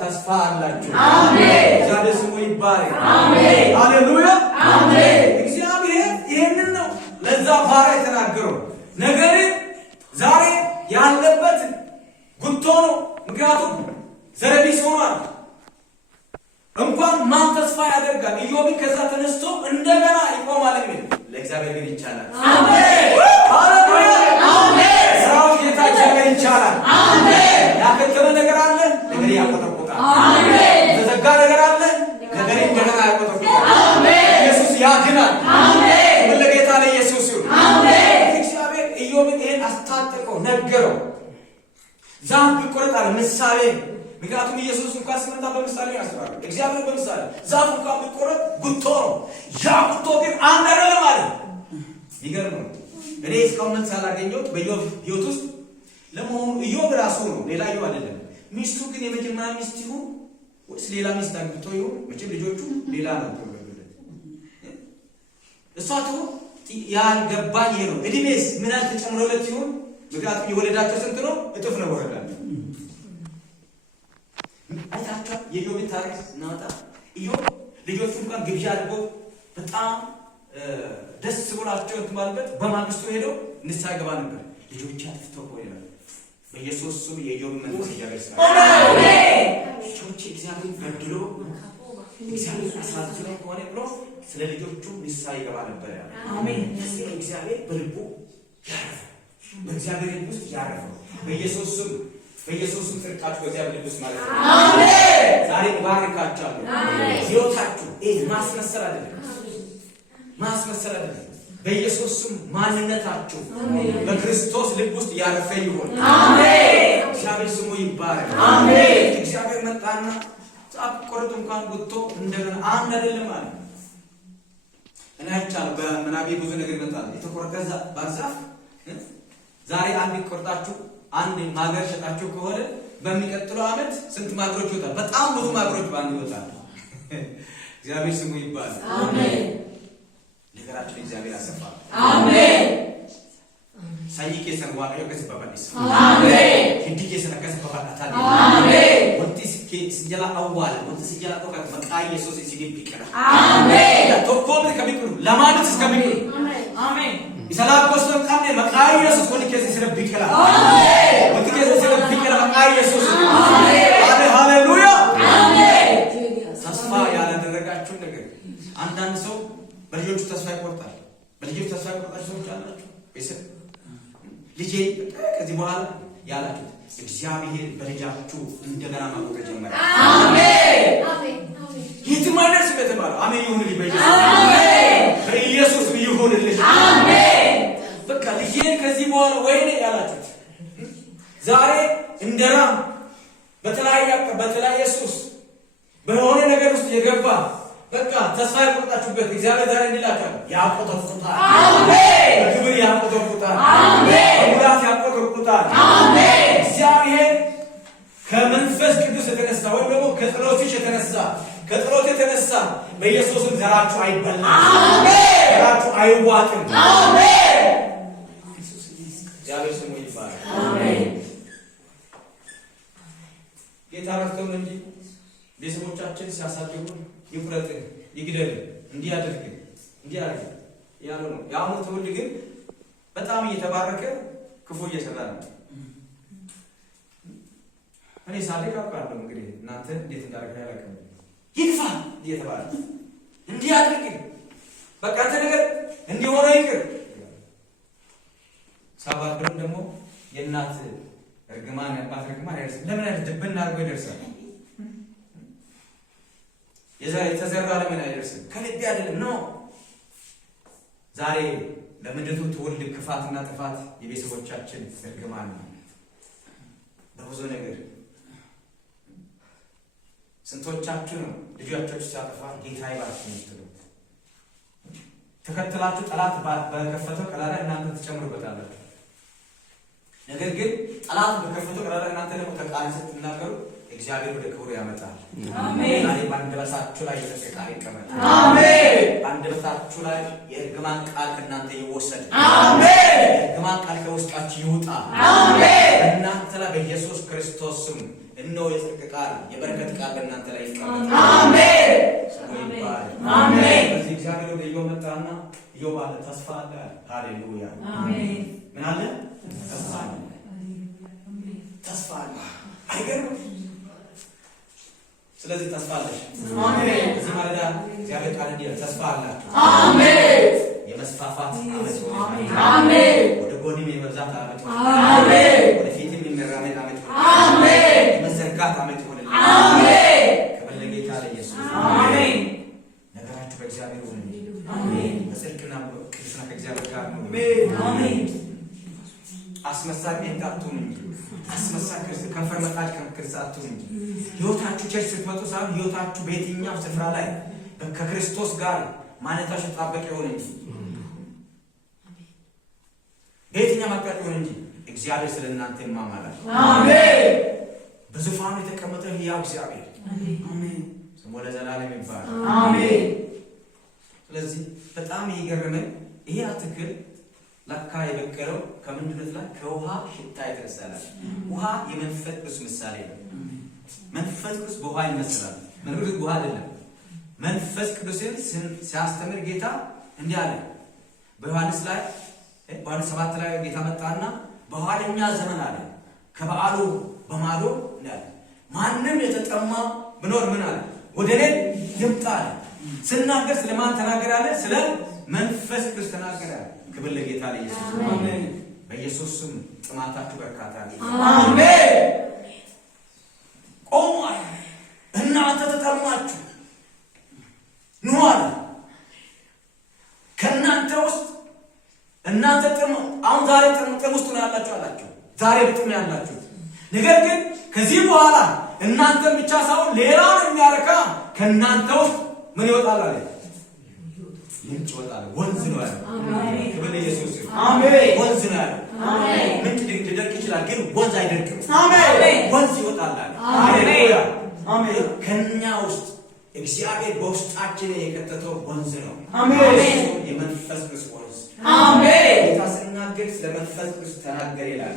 ተስፋ አላችሁ። አሜን። እግዚአብሔር ስሙ ይባረክ። አሜን። ሃሌሉያ። አሜን። እግዚአብሔር ይሄንን ነው ለዛ ባሪያ የተናገረው። ነገር ዛሬ ያለበት ጉቶ ነው። ምክንያቱም ዘረቢስ ሆኗል። እንኳን ማን ተስፋ ያደርጋል? ኢዮብ ከዛ ተነስቶ እንደገና ይቆማል የሚል ለእግዚአብሔር ግን ይቻላል። አሜን። ሃሌሉያ። አሜን። ስራው ጌታ እግዚአብሔር ይቻላል። አሜን። ያከተመ ነገር አለ፣ ነገር ያቆጠቁጣል። አሜን። የተዘጋ ነገር አለ፣ ነገር እንደገና ያቆጠቁጣል። አሜን። ኢየሱስ ያድናል። አሜን። ለጌታ ለኢየሱስ ይሁን። አሜን። እግዚአብሔር ኢዮብን ይሄን አስታጥቀው ነገረው። ዛፍ ቢቆረጣል ምሳሌ ምክንያቱም ኢየሱስ እንኳን ሲመጣ በምሳሌ ያስባል። እግዚአብሔር በምሳሌ ዛፍ እንኳን ቢቆረጥ ጉቶ ነው። ያ ጉቶ ግን አንድ አይደለም ማለት ይገርም ነው። እኔ እስካሁን ሳላገኘሁት በኢዮብ ሕይወት ውስጥ ለመሆኑ ኢዮብ ራሱ ነው፣ ሌላ ኢዮብ አይደለም። ሚስቱ ግን የመጀመሪያ ሚስት ይሁን ወይስ ሌላ ሚስት አግብቶ ይሁን? መቼም ልጆቹ ሌላ ነው ተወለዱለት። እሷ ትሁን ያልገባኝ ይሄ ነው። እድሜስ ምን ያህል ተጨምሮለት ይሁን? ምክንያቱም የወለዳቸው ስንት ነው? እጥፍ ነው ወለዳቸው። አይታችሁ የኢዮብን ታሪክ እናወጣ። ኢዮብ ልጆቹ እንኳን ግብዣ አድርጎ በጣም ደስ ብሏቸው እንትማልበት በማግስቱ ሄደው ንስሐ ገባ ነበር። ልጆች አጥፍተው ቆይቷል። በኢየሱስ ስም የኢዮብ መንፈስ ያገርሳ። አሜን። ልጆች እግዚአብሔር በድሎ እግዚአብሔር አሳዝኖ ሆነ ብሎ ስለ ልጆቹ ንስሐ ይገባ ነበር ያለው። አሜን። እግዚአብሔር በልቡ ያረፈ በእግዚአብሔር ውስጥ ያረፈ በኢየሱስ ስም በኢየሱስም ፍርቃችሁ በእግዚአብሔር ልብ ውስጥ ማለት ነው። አሜን። ዛሬ ባርካችኋለሁ። አሜን። ሕይወታችሁ ማስመሰል አይደለም፣ ማስመሰል አይደለም። በኢየሱስም ማንነታችሁ በክርስቶስ ልብ ውስጥ ያረፈ ይሁን። አሜን። እግዚአብሔር ስሙ ይባረክ። አሜን። እግዚአብሔር መጣና ዛፍ ቆርጦ እንኳን ጉቶ እንደገና አንድ አይደለም ማለት ነው። እና አይቻልም። በመናቤ ብዙ ነገር ይመጣል። የተቆረጠ ዛፍ ዛሬ አንድ ቆርጣችሁ አንድ ማገር ሸጣችሁ ከሆነ በሚቀጥለው ዓመት ስንት ማገሮች ይወጣል? በጣም ብዙ ማገሮች ባንድ ይወጣል። እግዚአብሔር ስሙ ይባላል። አሜን። ነገራችን እግዚአብሔር ያሰፋል። አሜን። ሳይቄ ሰንዋቀዮ ከስባባዲስ አሜን። ሂዲቄ ሰነከስባባታታ አሜን። ወንቲስኬ ሲጀላ አዋል ወንቲስጀላ ተቀ መቃ ኢየሱስ ሲገቢቀራ አሜን። ተቆም ከሚቁሉ ለማለት እስከሚቁሉ አሜን። ይሰላም ኮስተም ካሜ መቃ ኢየሱስ ወንቲኬ ሲረብቀራ አሜን። ወንቲኬ ሲረብቀራ መቃ ኢየሱስ አሜን። ሃሌሉያ አሜን። ተስፋ ያላደረጋችሁ ነገር አንዳንድ ሰው በልጆቹ ተስፋ ይቆርጣል። በልጆቹ ተስፋ ይቆርጣችሁ ሰዎች አላችሁ። ልጄ ከዚህ በኋላ ያላችሁ እግዚአብሔር በልጃችሁ እንደገና ማቆም ጀመረ። አሜን አሜን አሜን። የትም አይደርስም የተባለው አሜን ይሁንልኝ በኢየሱስ አሜን። በኢየሱስ ይሁንልኝ አሜን። በቃ ልጄ ከዚህ በኋላ ወይኔ ያላችሁ ዛሬ እንደራ በተለያየ ሱስ በሆነ ነገር ውስጥ የገባ በቃ ተስፋ የቆረጣችሁበት እግዚአብሔር ዛሬ እንዲላችሁ ያቆጠቁጣል። አሜን። በክብር ያቆጠቁጣል። አሜን። በሙላት ያቆጠቁጣል። አሜን። እግዚአብሔር ከመንፈስ ቅዱስ የተነሳ ወይም ደግሞ ከጸሎትሽ የተነሳ በኢየሱስም ዘራችሁ አይበላም። አሜን። ዘራችሁ አይዋጥም። አሜን። እግዚአብሔር ስሙ ይባረክ። አሜን። ጌታ ረድቶን እንጂ ቤተሰቦቻችን ሲያሳድጉ ይቁረጥ ይግደል እንዲያደርግ ያለው ነው። የአሁኑ ትውልድ ግን በጣም እየተባረከ ክፉ እየሰራ ነው። እኔ ሳድግ አውቃለሁ። እንግዲህ እናንተ እንዴት እንዳደረገ ያላቀም ይግፋ እየተባለ እንዲያደርግ በቃ ነገር እንዲሆነ ይቅር ሳባድሩን ደግሞ የእናት እርግማን የአባት እርግማን አይደርስም። ለምን አይደርስም? አድርጎ ይደርሳል። የተዘራ ለምን አይደርስም? ከልብ አይደለም ነው። ዛሬ ለምድሪቱ ትውልድ ክፋትና ጥፋት የቤተሰቦቻችን እርግማን ነው። በብዙ ነገር ስንቶቻችሁ ነው ልጆቻችሁ ሲያጠፋ ጌታ ይባርክ የምትሉ ተከትላችሁ ጠላት በከፈተው ቀዳዳ እናንተ ትጨምሩበታላችሁ። ነገር ግን ጠላት በከፈተው ቀዳዳ እናንተ ደግሞ ተቃራኒ ስትናገሩ እግዚአብሔር ወደ ክብሩ ያመጣል። አሜን። ዛሬ በአንደበታችሁ ላይ የተሰቃይ ይቀመጥ። አሜን። በአንደበታችሁ ላይ የእርግማን ቃል ከእናንተ ይወሰድ። አሜን። የእርግማን ቃል ከውስጣችሁ ይውጣ። አሜን። እናንተ ላይ በኢየሱስ ክርስቶስ ስም እነሆ የጽድቅ ቃል የበረከት ቃል በእናንተ ላይ ይቀመጥ። አሜን አሜን። በዚህ እግዚአብሔር ወደ ኢዮብ መጣና ኢዮብ አለ ተስፋ አለ። ሃሌሉያ አሜን። ምን አለ? ተስፋ አለ። ተስፋ አለ። አይገርምም? ስለዚህ ተስፋ አለሽ። አሜን። እዚህ ማለዳ እግዚአብሔር ቃል እንዲህ ተስፋ አለ። አሜን። የመስፋፋት ዓመት ይሆናል። አሜን። ወደ ጎንም የመብዛት ዓመት ይሆናል። አሜን። ወደ ፊትም የሚራመድ ዓመት ይሆናል። አሜን። የመዘርጋት ዓመት ይሆናል። አሜን። ክብር ለጌታ ለኢየሱስ። አሜን። ነገራችሁ በእግዚአብሔር ሆነ። አሜን። በጽድቅና በቅድስና ከእግዚአብሔር ጋር ነው። አሜን። አስመሳይ አትሁኑ እንጂ አስመሳይ ከንፈር መጣጭ ክርስቲያን አትሁኑ እንጂ ሕይወታችሁ ቸርች ስትመጡ ሳይሆን ሕይወታችሁ በየትኛው ስፍራ ላይ ከክርስቶስ ጋር ማንነታችሁ ተጣበቀ ይሁን እንጂ በየትኛው ማጥቃት ይሁን እንጂ እግዚአብሔር ስለ እናንተ ይማማላል። አሜን። በዙፋኑ የተቀመጠ ሕያው እግዚአብሔር አሜን። ስሙ ለዘላለም ይባረክ። አሜን። ስለዚህ በጣም ይገርመኝ ይሄ አትክልት ለካ የበቀለው ከምንድነው ላይ ከውሃ ሽታ የተነሳ ነው። ውሃ የመንፈስ ቅዱስ ምሳሌ ነው። መንፈስ ቅዱስ በውሃ ይመስላል። መንፈስ ውሃ አይደለም። መንፈስ ቅዱስን ሲያስተምር ጌታ እንዲህ አለ። በዮሐንስ 7 ላይ ጌታ መጣና በኋለኛ ዘመን አለ ከበዓሉ በማዶ እንዳለ ማንም የተጠማ ብኖር ምን አለ ወደ እኔ ይምጣ አለ። ስናገር ስለማን ተናገረ አለ? ስለ መንፈስ ቅዱስ ተናገረ። ክብር ለጌታ ለኢየሱስ። አሜን። በኢየሱስ ስም ጥማታችሁ በርካታ ነው። አሜን። ቆሟል። እናንተ ተጠማችሁ ኑ አለ። ከእናንተ ውስጥ እናንተ አሁን ዛሬ ጥም ውስጥ ነው ያላችሁ አላቸው። ዛሬ ጥም ያላችሁ ነገር ግን ከዚህ በኋላ እናንተን ብቻ ሳይሆን ሌላውን የሚያረካ ከእናንተ ውስጥ ምን ይወጣል አለ? ምንጭ ይወጣል። ወንዝ ነው ያለው። አሜን። ክብር ለኢየሱስ። አሜን። ወንዝ ነው ያለው። አሜን። ምንጭ ሊደርቅ ይችላል፣ ግን ወንዝ አይደርቅም። አሜን። ወንዝ ይወጣል አለ። ሃሌሉያ። አሜን። ከኛ ውስጥ እግዚአብሔር በውስጣችን የከተተው ወንዝ ነው። አሜን። የመንፈስ ቅዱስ ወንዝ። አሜን። ጌታ ሲናገር ስለ መንፈስ ቅዱስ ተናገር ይላል።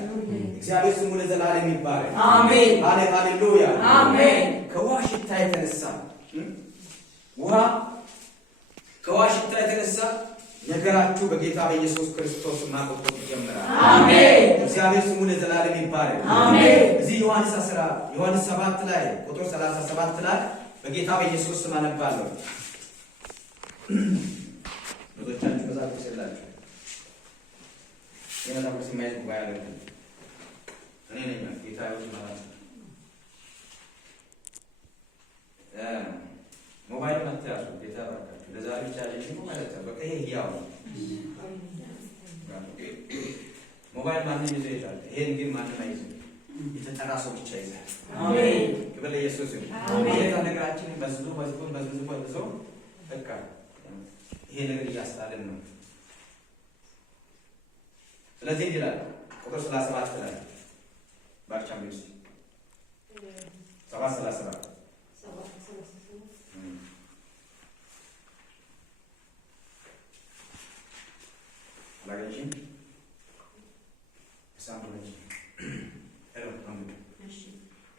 እግዚአብሔር ስሙ ለዘላለም ይባረክ። አሜን። ሃሌሉያ። አሜን። ከውሃ ሽታ የተነሳ ከውሃ ሽታ የተነሳ ነገራችሁ በጌታ በኢየሱስ ክርስቶስ ማቆጥቆጥ ይጀምራል። አሜን። እግዚአብሔር ስሙ ለዘላለም ይባረክ። አሜን። እዚህ ዮሐንስ 7 ላይ ቁጥር 37 ላይ በጌታ በኢየሱስ ስም አነባለሁ። ብዙዎቻችሁ መጽሐፍ ይሰላችሁ የመጽሐፍ ቅዱስ የማይዝ ጉባኤ አለ። እኔ ነኝ ጌታ ይወድ ማለት ሞባይል ማጥያሱ ጌታ ባርካችሁ። ለዛሬ ብቻ ልጅ ማለት ነው። በቃ ይሄ ያው ሞባይል ማንም ይዞ ይላል። ይሄን ግን ማንም አይዝም። የተጠራ ሰው ብቻ ይዛል። አሜን። ክብር ለኢየሱስ ይሁን። አሜን። ጌታ ነገራችንን በዝቶ በቃ ይሄ ነገር እያስጣልን ነው። ስለዚህ ይላል ቁጥር 37 ላይ ባርቻ ሚስ 7:37 ላገኝሽ ሳምፕሎች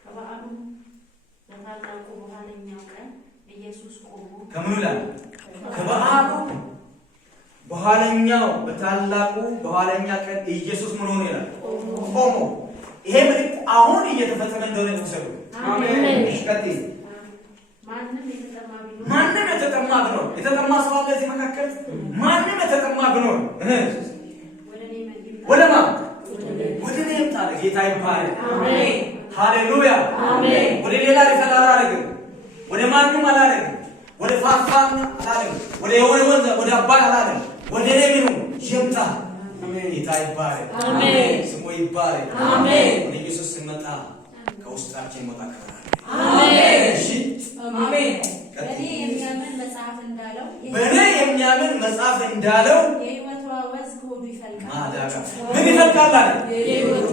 ከበዓሉ በታላቁ በኋለኛው ቀን ኢየሱስ ቆሞ ከምኑ ላይ ከበዓሉ በኋለኛው በታላቁ በኋለኛ ቀን ኢየሱስ ምን ሆነ ይላል? ቆሞ። ይሄ መልእክት አሁን እየተፈጸመ እንደሆነ ተሰሩ። አሜን። እሽከቲ ማንም የተጠማ ቢኖር የተጠማ ሰው አለ እዚህ መካከል? ማንም የተጠማ ቢኖር ወደ ማን ወደ እኔ ይምጣ። ጌታ ይባረክ። አሜን። ሃሌሉያ። አሜን። ወደ ሌላ ሊፈላ አላደረግም። ወደ ማንም አላደረግም። ወደ ፋፋም አላደረግም። ወደ የሆነ ወንዝ ወደ አባይ አላደረግም። ወደ እኔ ምኑ ይምጣ። አሜን። ጌታ ይባረክ። አሜን። ስሙ ይባረክ። አሜን። ወደ ኢየሱስ ስንመጣ ከውስጣችን መጣ ከራል። አሜን። እሺ። አሜን። በእኔ የሚያምን መጽሐፍ እንዳለው የሕይወት ወንዝ ከሆዱ ይፈልቃል። ማዳጋ ምን ይፈልቃል አለ? የሕይወት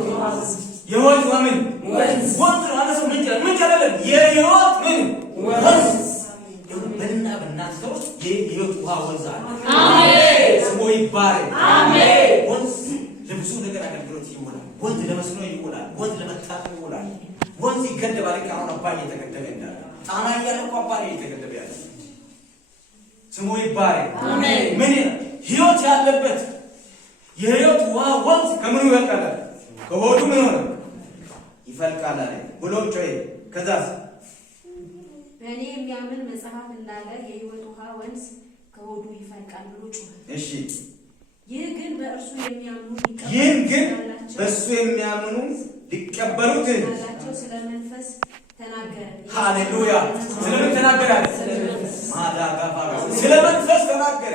ምን ወንዝ ነው። አንተ ሰው ምን አይደለም የሕይወት ምን ወንዝ በእና በእናንተ ውስጥ የሕይወት ውሃ ወንዝ አለ። አሜን። ስሙ ይባረክ። አሜን። ወንዝ ለብዙ ነገር አገልግሎት ይውላል። ወንዝ ለመስኖ ይውላል። ወንዝ ለመታጠብ ይውላል። ወንዝ ይገደባል። ልክ አሁን አባይ እየተገደበ እንዳለ ጣና እያለ እኮ አባይ እየተገደበ ያለ ስሙ ይባረክ። ምን ህይወት ያለበት የህይወት ውሃ ወንዝ ከምኑ ይፈልቃል? ከሆዱ ምን ሆነ ይፈልቃል አለ ብሎ ጮኸ። ከዛስ በእኔ የሚያምን መጽሐፍ እንዳለ የህይወት ውሃ ወንዝ ከሆዱ ይፈልቃል ብሎ ጮኸ። እሺ ይህ ግን በእርሱ የሚያምኑ ሊቀበሉት ያላቸው ስለ መንፈስ ተናገረ። ሃሌሉያ። ስለምን ተናገረ? ስለ መንፈስ ተናገረ።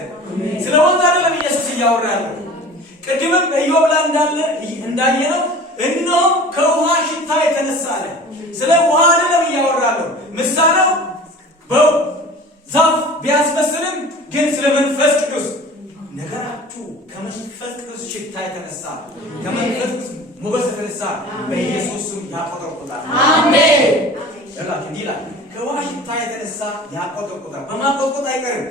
ስለ ወንዝ አይደለም ኢየሱስ እያወራ ያለው። ቅድምም ኢዮብ ላይ እንዳየነው እነሆ ከውሃ ሽታ የተነሳ አለ። ስለ ውሃ አይደለም እያወራ ያለው። ምሳሌው በዛፍ ቢያስመስልም ግን ስለ መንፈስ ቅዱስ ነገራችሁ ከመንፈስ ቅዱስ ሽታ የተነሳ ከመንፈስ ቅዱስ ሞገስ የተነሳ በኢየሱስ ስም ያቆጠቁጣል። አሜን። ይላል ከውሃ ሽታ የተነሳ ያቆጠቁጣል። በማቆጥቆጥ አይቀርም፣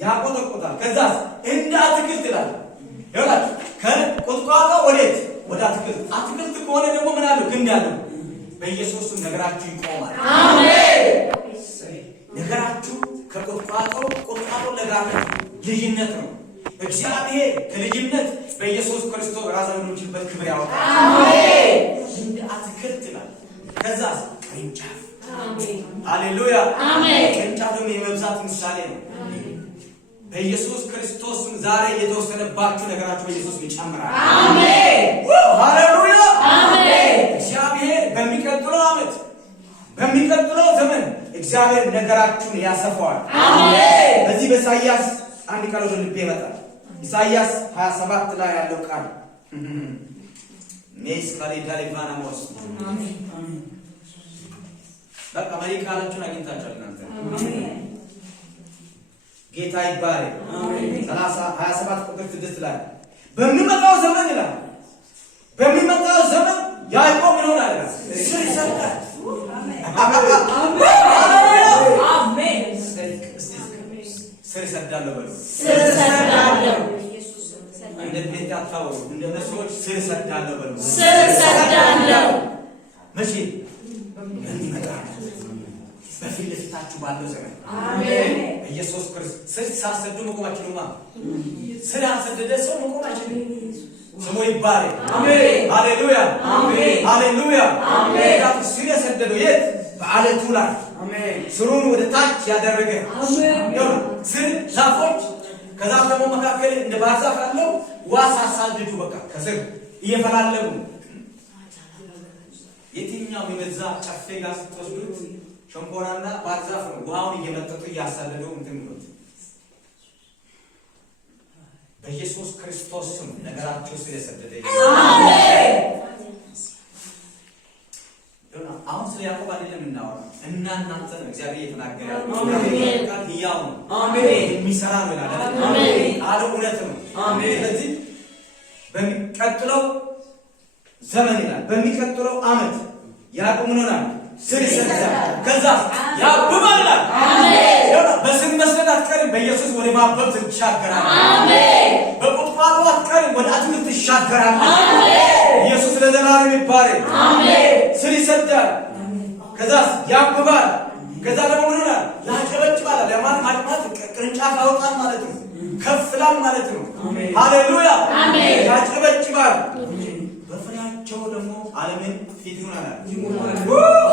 ያቆጠቁጣል። ከዛስ እንደ አትክልት ይላል። ይላል ከቁጥቋጦ ወዴት? ወደ አትክልት። አትክልት ከሆነ ደግሞ ምን አለው? ግንድ አለው። በኢየሱስ ስም ነገራችሁ ይቆማል። አሜን። ነገራችሁ ከቁጥቋጦ ለጋር ልጅነት ነው። እግዚአብሔር ከልጅነት በኢየሱስ ክርስቶስ ራስን የሚችልበት ክብር ያወጣል። አሜን። እንደ አትክልት ይላል። ከዛስ ቅርንጫፍ። አሜን። ሃሌሉያ። አሜን። ቅርንጫፍ ደግሞ የመብዛት ምሳሌ ነው። በኢየሱስ ክርስቶስ ዛሬ የተወሰነባችሁ ነገራችሁ በኢየሱስ ይጨምራል። አሜን። ሃሌሉያ። አሜን። እግዚአብሔር በሚቀጥለው ዘመን እግዚአብሔር ነገራችሁን ያሰፋዋል። አሜን። በዚህ በኢሳይያስ አንድ ቃል ወደ ልቤ ይመጣል። ኢሳይያስ 27 ላይ ያለው ቃል ሜስ ካሊዳሊቫና ሞስ አሜን። በቃ መሪ ቃላችሁን አግኝታችኋል እናንተ። አሜን። ጌታ ይባረክ። አሜን። 27 ቁጥር 6 ላይ በሚመጣው ዘመን ይላል፣ በሚመጣው ዘመን ያዕቆብ ይሆናል ስር ይሰዳል። አሜን። ስር ይሰዳል በሉ። ስር ይሰዳል። እንደ ቤት አታወሩ፣ እንደ ሰዎች ስር ይሰዳል በሉ። ስር ይሰዳል። መቼ? በሚመጣው በፊት ለፊታችሁ ባለው ዘመን። አሜን። ኢየሱስ ክርስቶስ ስር ሳሰዱ መቆማችሁማ ስር ያሰደደ ሰው መቆማችሁ ስሙ ይባረክ። አሜን። ሃሌሉያ። አሜን። ሃሌሉያ። አሜን። ስር ያሰደደው የት? በአለቱ ላይ። አሜን። ስሩን ወደ ታች ያደረገ። አሜን። ስር ዛፎች ከዛፍ ደግሞ መካከል እንደ ባህር ዛፍ ያለው ዋስ አሳድዱ በቃ ከስር እየፈላለጉ የትኛው የበዛ ጨፌ ጋር ስትወስዱት ሸንኮራና ባህር ዛፍ ነው። ውሃውን እየመጠጡ እያሳደደው እንትን ነው። በኢየሱስ ክርስቶስ ስም ነገራችሁ ስለሰደደ አሜን። አሁን ስለ ያዕቆብ አይደለም እናወራ እና እናንተ ነው እግዚአብሔር የተናገረ ቃል ሕያው ነው። አሜን። የሚሰራ ነው ይላል። አሜን። ቃሉ እውነት ነው። አሜን። ስለዚህ በሚቀጥለው ዘመን ይላል በሚቀጥለው ዓመት ያዕቆብ ምን ሆናል? ስር ይሰዳል። ከዛ ያብባል ይላል። አሜን። በስም መስጠት አትቀርም። በኢየሱስ ወደ ማበብ ትሻገራለህ። አሜን። በቁጥቋጦ አትቀርም፣ ወደ አትክልት ትሻገራለህ። አሜን። ኢየሱስ ለዘላለም ይባረክ። አሜን። ስር ይሰዳል። ከዛ ያብባል። ከዛ ደግሞ ምን ይሆናል? ያጨበጭባል። ለማን ማጥማት ቅርንጫፍ ያወጣል ማለት ነው። ከፍላል ማለት ነው። ሃሌሉያ። አሜን። ያጨበጭባል። በፍሬያቸው ደግሞ ዓለምን ፊት ይሆናል።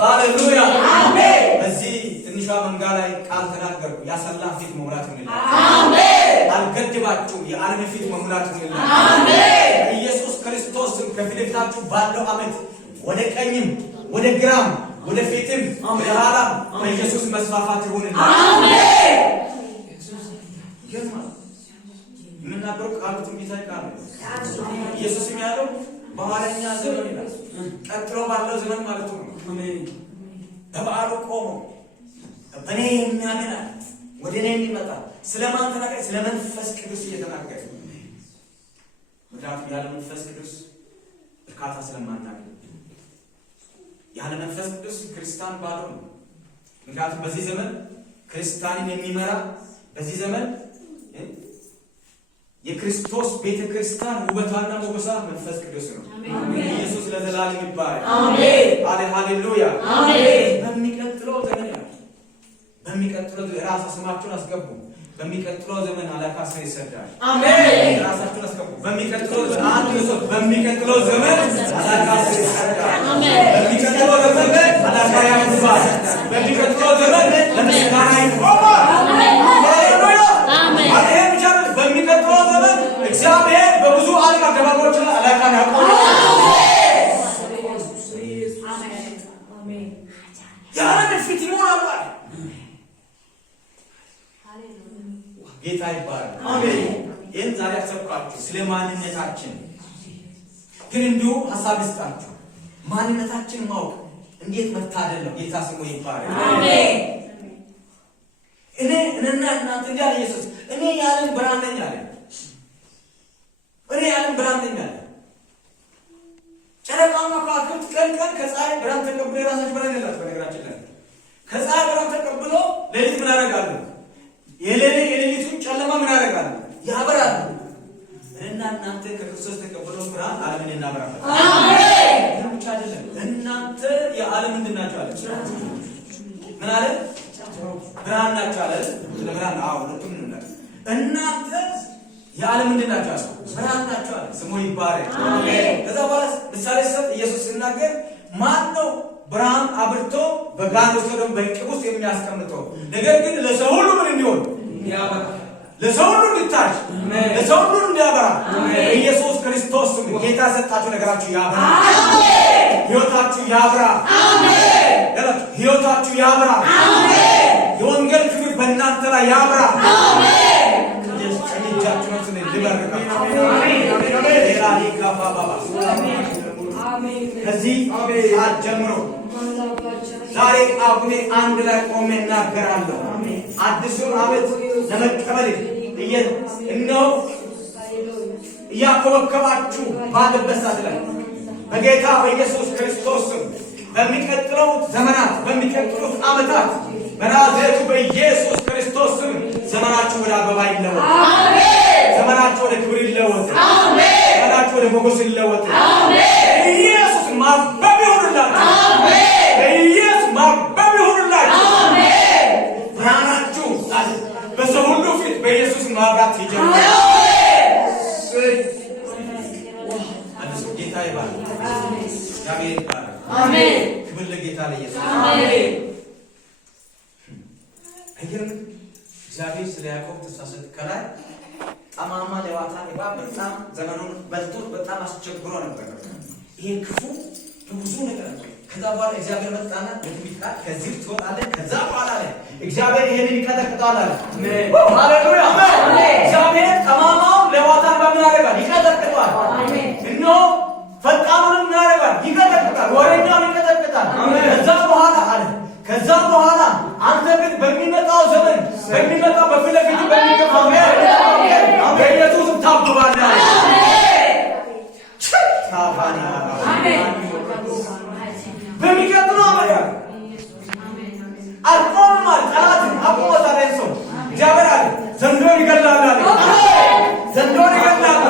ሃሌሉያ። አሜን። በዚህ ትንሿ መንጋ ላይ ቃል ተናገርኩ። ያሰላ ፊት መሙላት ነው ይላል። አሜን። አልገድባችሁ የዓለምን ፊት መሙላት ነው ይላል። አሜን። ኢየሱስ ክርስቶስ ከፊታችሁ ባለው ዓመት ወደ ቀኝም ወደ ግራም ወደ ፊትም ወደ ኋላም በኢየሱስ መስፋፋት ይሁንና አሜን። የምናገረው ቃሉ ትንቢታዊ ቃል ነው። ኢየሱስ ያለው በኋለኛ ዘመን ይላል። ቀጥሎ ባለው ዘመን ማለት ነው። አሜን። በበዓሉ ቆሞ በእኔ የሚያምን ወደ እኔ የሚመጣ ስለማን ተናገረ? ስለ መንፈስ ቅዱስ እየተናገረ ምክንያቱም ያለ መንፈስ ቅዱስ እርካታ ስለማናገኝ ያለ መንፈስ ቅዱስ ክርስቲያን ባዶ ነው። ምክንያቱም በዚህ ዘመን ክርስቲያንን የሚመራ በዚህ ዘመን የክርስቶስ ቤተክርስቲያን ውበቷና ሞገሷ መንፈስ ቅዱስ ነው። ኢየሱስ ለዘላለም ይባረክ። አሜን። ሃሌሉያ። አሜን። በሚቀጥለው ዘመን በሚቀጥለው ራሳ ስማችሁን አስገቡ። በሚቀጥለው ዘመን አለቃ ሰው ይሰዳል። አሜን። ራሳችሁን አስገቡ። በሚቀጥለው ዘመን አለቃ ሰው ይሰዳል። አሜን። በሚቀጥለው ዘመን አለቃ ያንሳል። በሚቀጥለው ዘመን ለምስጋና ይቆማል። ሃሌሉያ። አሜን። በሚቀጥለው ዘመን እግዚአብሔር በብዙ ዓለም አገባቦች ላይ አለቃን ያቆማል። ያንን ፊት ይሞላል። ጌታ ይባረክ። አሜን። ይህን ዛሬ አሰብኳችሁ ስለ ማንነታችን ግን እንዲሁ ሀሳብ ይስጣችሁ። ማንነታችን ማወቅ እንዴት መታደል ነው። ጌታ ስሙ ይባረክ። አሜን። እኔና እናንተ እንዲህ አለ ኢየሱስ፣ እኔ የዓለም ብርሃን ነኝ አለ። እኔ የዓለም ብርሃን ነኝ አለ። ጨረቃማ ከዋክብት ቀን ከፀሐይ ብርሃን ተቀብሎ የራሳቸው ብርሃን የላቸው። በነገራችን ላይ ከፀሐይ ብርሃን ተቀብሎ ሌሊት ምን ያደርጋሉ? የሌሊቱን ጨለማ ምን ያደርጋሉ? ያበራሉ። እኔና እናንተ ከክርስቶስ ተቀብለው ብርሃን ዓለምን እናበራለን። አሜን። ይህ ብቻ አይደለም። እናንተ የዓለም ምንድን ናቸው አለ? ምን አለ? ብርሃን ናቸው አለ። ስለ ብርሃን ሁለቱም እንላለን። እናንተ የዓለም ምንድን ናቸው አለ? ብርሃን ናቸው አለ። ስሙ ይባረክ። አሜን። ከዛ በኋላ ምሳሌ ሰጥ ኢየሱስ ሲናገር ማን ነው ብርሃን አብርቶ በጋን ውስጥ ደግሞ በእንቅብ ውስጥ የሚያስቀምጠው? ነገር ግን ለሰው ሁሉ ምን እንዲሆን ያበራ፣ ለሰው ሁሉ እንዲታይ፣ ለሰው ሁሉ እንዲያበራ ኢየሱስ ክርስቶስ ስም ጌታ ሰጣችሁ። ነገራችሁ ያበራ። አሜን። ሕይወታችሁ ያበራ። አሜን። ሕይወታችሁ ያበራ። አሜን። የወንጌል ክብር በእናንተ ላይ ያበራ። አሜን። እጃችሁን ስለ ልበርካ ከዚህ ሰዓት ጀምሮ ዛሬ አቡኔ አንድ ላይ ቆሜ እናገራለሁ። አዲሱን ዓመት ለመቀበል እነሆ እያኮበከባችሁ ባለበት ሰዓት ላይ በጌታ በኢየሱስ ክርስቶስ ስም በሚቀጥለው ዘመናት በሚቀጥሉት ዓመታት በናዝሬቱ በኢየሱስ ክርስቶስ ስም ዘመናችሁ ወደ አበባ ይለወጥ። ዘመናችሁ ወደ ክብር ይለወጥ። ዘመናችሁ ወደ ሞገስ ይለወጥ። ኢየሱስ ማበብ ይሁንላችሁ። ኢየሱስ ማበብ ይሁንላችሁ። ብርሃናችሁ በሰው ሁሉ ፊት በኢየሱስ ማብራት ይጀምራል። አዲሱ ጌታ ይባርክ። እግዚአብሔር ይባርክ። አሜን። ክብር ለጌታ ለኢየሱስ። አሜን። አይገርም? እግዚአብሔር ስለ ያዕቆብ ተስፋ ሰጥ። ከላይ ጠማማ ሌዋታን እባብ በጣም ዘመኑን በልቶት በጣም አስቸግሮ ነበር። ይሄን ክፉ ብዙ ነገር ነበር። ከዛ በኋላ እግዚአብሔር መጣና ለትንቢት ቃል ከዚህ ትወጣለህ፣ ከዛ በኋላ ላይ እግዚአብሔር ይሄንን ይቀጠቅጣል አለ። ሃሌሉያ። እግዚአብሔር ጠማማውን ሌዋታን በምን ያደርጋል? ይቀጠቅጣል። እነሆ ፈጣኑንም ምን ያደርጋል? ይቀጠቅጣል። ወሬኛውን ይቀጠቅጣል። ከዛ በኋላ አለ ከዛ በኋላ አንተ ግን በሚመጣው ዘመን በሚመጣው በፊት ለፊት በሚገባው በኢየሱስ ታብባለህ። በሚቀጥለው ዓመት አልቆማል። ጠላትን አቆመታል። ሰው እግዚአብሔር አለ ዘንዶን ይገላል አለ። ዘንዶን ይገላል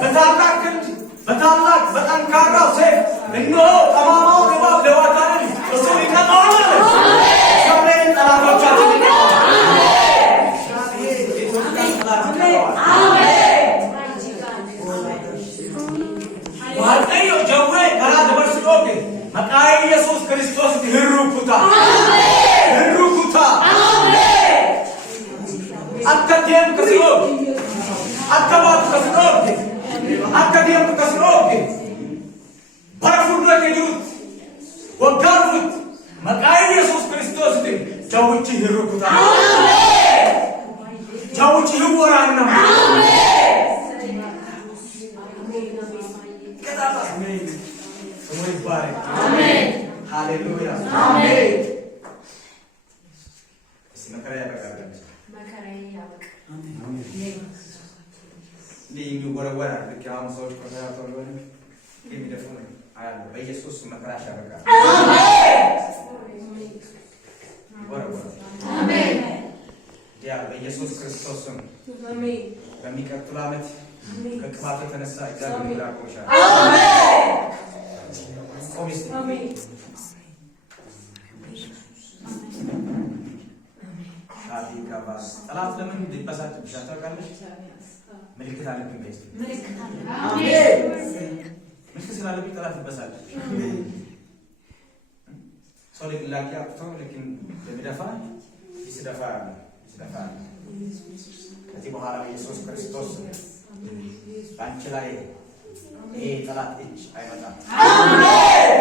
በታላቅ ክንድ በታላቅ በጠንካራ ሰይፍ እነሆ ጠማማውን እባብ ሌዋታንን እሱ ይቀጣዋል አለ። እግዚአብሔር ጠላቶቻችን waaqayyo jawwee karaa dabarsuudhoofi maqaa Yesuus Kiristoos hirrukuta akka deemtu kasiroofi akka baatu kasiroofi akka deemtu kasiroofi bara fuuldura kee jirutti waggaa dhufutti maqaa Yesuus Kiristoositiin jawwichi hirrukuta jawwichi hin waraannama. ሃሌሉያ አሜን። እስቲ መከራ ያበቃል። መከራ ያበቃ አሜን። የሚወረወር ልክ አሁን ሰዎች ቆራጣው ነው የሚደፉ ነው አያለ በኢየሱስ መከራ ያበቃል። አሜን። ወረወር አሜን። ያ በኢየሱስ ክርስቶስ ስም አሜን። በሚቀጥለው ዓመት ከቅባት የተነሳ እግዚአብሔር ይላቆሻል። አሜን። ቆሚስ አሜን። ጋባስ ጠላት ለምን ሊበሳጭ ብቻ ታውቃለሽ? ምልክት አለብኝ ቤት ምልክት አለ። አሜን። ምልክት ስላለብኝ ጠላት ይበሳጭ። ሰው ላኪ አጥቶ ልክን ለሚደፋ ይስደፋ። ከዚህ በኋላ ኢየሱስ ክርስቶስ አንቺ ላይ ይሄ ጠላት እጅ አይመጣም። አሜን።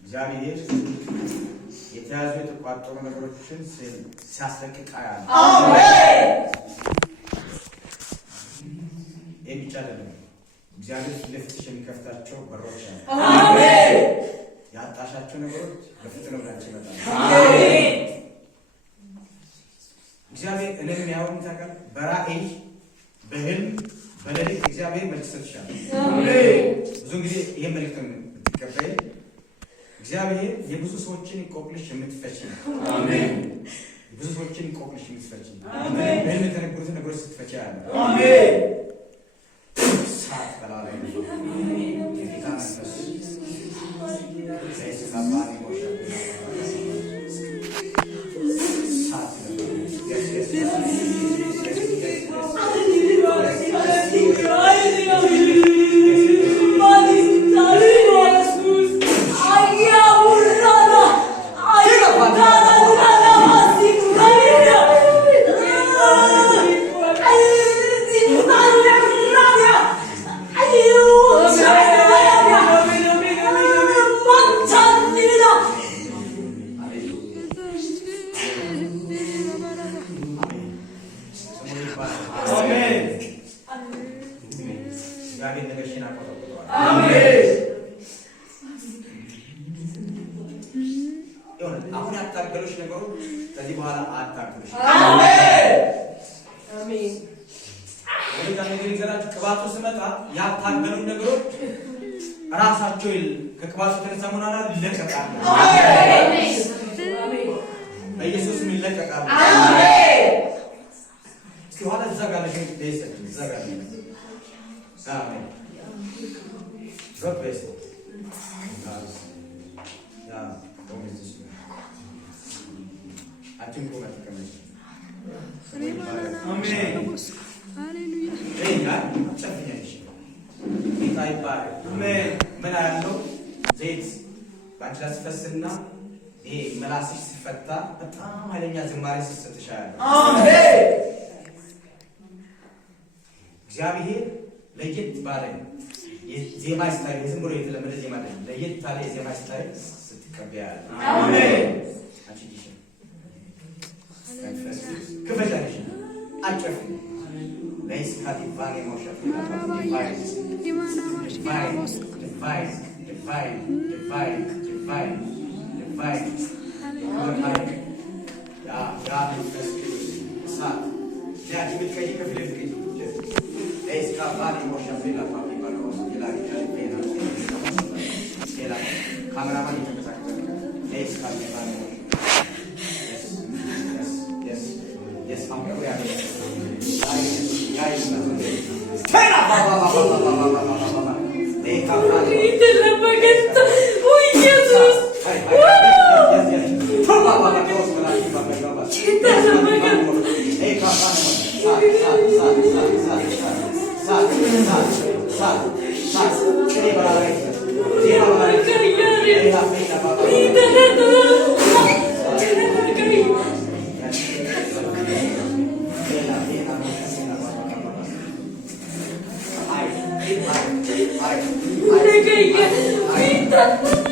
እግዚአብሔር የተያዙ የተቋጠሩ ነገሮችን ሲያስለቅቅ አያለሁ። አሜን። ይህ ብቻ አይደለም። እግዚአብሔር ለፍትሽ የሚከፍታቸው በሮች አሉ። አሜን። ያጣሻቸው ነገሮች በፍጥነት ወደ አንቺ ይመጣሉ። አሜን። እግዚአብሔር እኔም ያውን ታውቃል በራእይ በህልም በሌሊት እግዚአብሔር መልስ ሰጥሻል። አሜን። ብዙ ጊዜ ይሄ መልእክት ተቀበይ እግዚአብሔር የብዙ ሰዎችን እንቆቅልሽ የምትፈች ነው። አሜን። የብዙ ሰዎችን እንቆቅልሽ የምትፈች ነው። አሜን። በህልም የተነገሩትን ነገሮች ስትፈች ያለ አሜን። ሳት በላለ የጌታ መንፈስ ሳይስካባኒ ሞሻ ሳት አሁን ያታገሉሽ ነገሮች ከዚህ በኋላ አታገሉሽ። አሜን። አሜን። ወደ መልካም ነገር ይዘራችሁ ቅባቱ ሲመጣ ያታገሉ ነገሮች ራሳቸው ከቅባቱ የተነሳ ሆናላ ይለቀቃሉ። አሜን። በኢየሱስ ስም ይለቀቃሉ። አሜን። እስቲ ኋላ ዘጋለሽ ዘጋለሽ አሜን። God bless you. Yeah, don't miss this one. I think we're going to come in. Amen. Hallelujah. Hey, God, check the edge. Think I buy. Amen. When I know, Zays, but just first now, hey, Melasis Fata, but I didn't have the Maris to the child. Amen. Xavier, legit barren. ዜማ ስታይል ዝም ብሎ የተለመደ ዜማ አይደለም። ለየት ያለ ዜማ ስታይል ስትቀበያል። አሜን። አጭዲሽ ከፈታሽ አጭፍ ለይስ ካቲቫኔ ሞሻፍ Cameraman itu besar. Yes, cameraman. Yes. Sampai aku ya. Tena. Baba. Itu apa gitu?